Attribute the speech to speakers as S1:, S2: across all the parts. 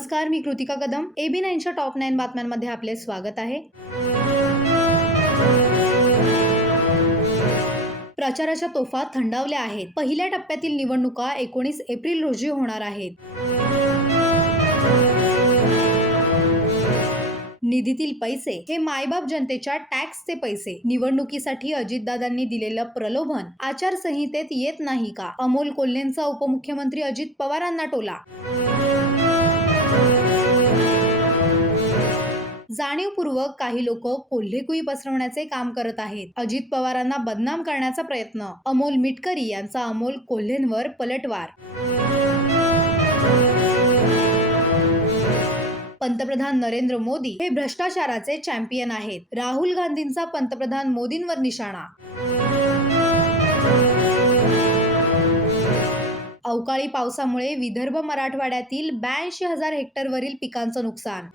S1: नमस्कार मी कृतिका कदम. एबी नाईनच्या टॉप नाईन बातम्यांमध्ये आपले स्वागत आहे. प्रचाराच्या तोफा थंडावल्या आहेत. पहिल्या टप्प्यातील निवडणुका एकोणीस एप्रिल रोजी होणार आहेत. निधीतील पैसे हे मायबाप जनतेच्या टॅक्सचे पैसे. निवडणुकीसाठी अजितदादांनी दिलेलं प्रलोभन आचारसंहितेत येत नाही का? अमोल कोल्हेंचा उपमुख्यमंत्री अजित पवारांना टोला जाणीवपूर्वक काही लोक कोल्हेकुई पसरवण्याचे काम करत आहेत. अजित पवारांना बदनाम करण्याचा प्रयत्न अमोल मिटकरी यांचा अमोल कोल्हेंवर पलटवार. पंतप्रधान नरेंद्र मोदी हे भ्रष्टाचाराचे चॅम्पियन आहेत. राहुल गांधींचा पंतप्रधान मोदींवर निशाणा. अवकाळी पावसामुळे विदर्भ मराठवाड्यातील ब्याऐंशी हजार हेक्टरवरील पिकांचं नुकसान.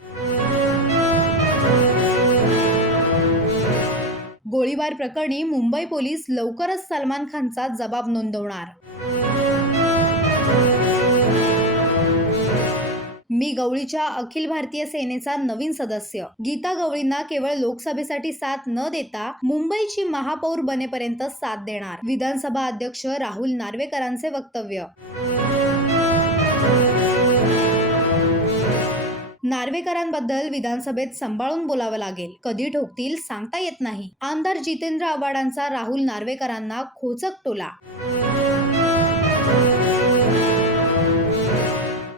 S1: गोळीबार प्रकरणी मुंबई पोलीस लवकरच सलमान खानचा जबाब नोंदवणार. मी गवळीच्या अखिल भारतीय सेनेचा नवीन सदस्य. गीता गवळींना केवळ लोकसभेसाठी साथ न देता मुंबईची महापौर बनेपर्यंत साथ देणार. विधानसभा अध्यक्ष राहुल नार्वेकरांचे वक्तव्य. नार्वेकरांबद्दल विधानसभेत सांभाळून बोलावं लागेल. कधी ठोकतील सांगता येत नाही. आमदार जितेंद्र आव्हाडांचा राहुल नार्वेकरांना खोचक टोला.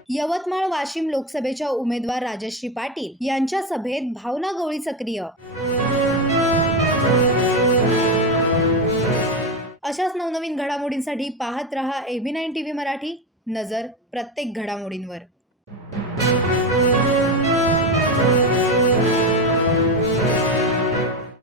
S1: यवतमाळ वाशिम लोकसभेच्या उमेदवार राजश्री पाटील यांच्या सभेत भावना गवळी सक्रिय. अशाच नवनवीन घडामोडींसाठी पाहत रहा एबी नाईन टीव्ही मराठी. नजर प्रत्येक घडामोडींवर.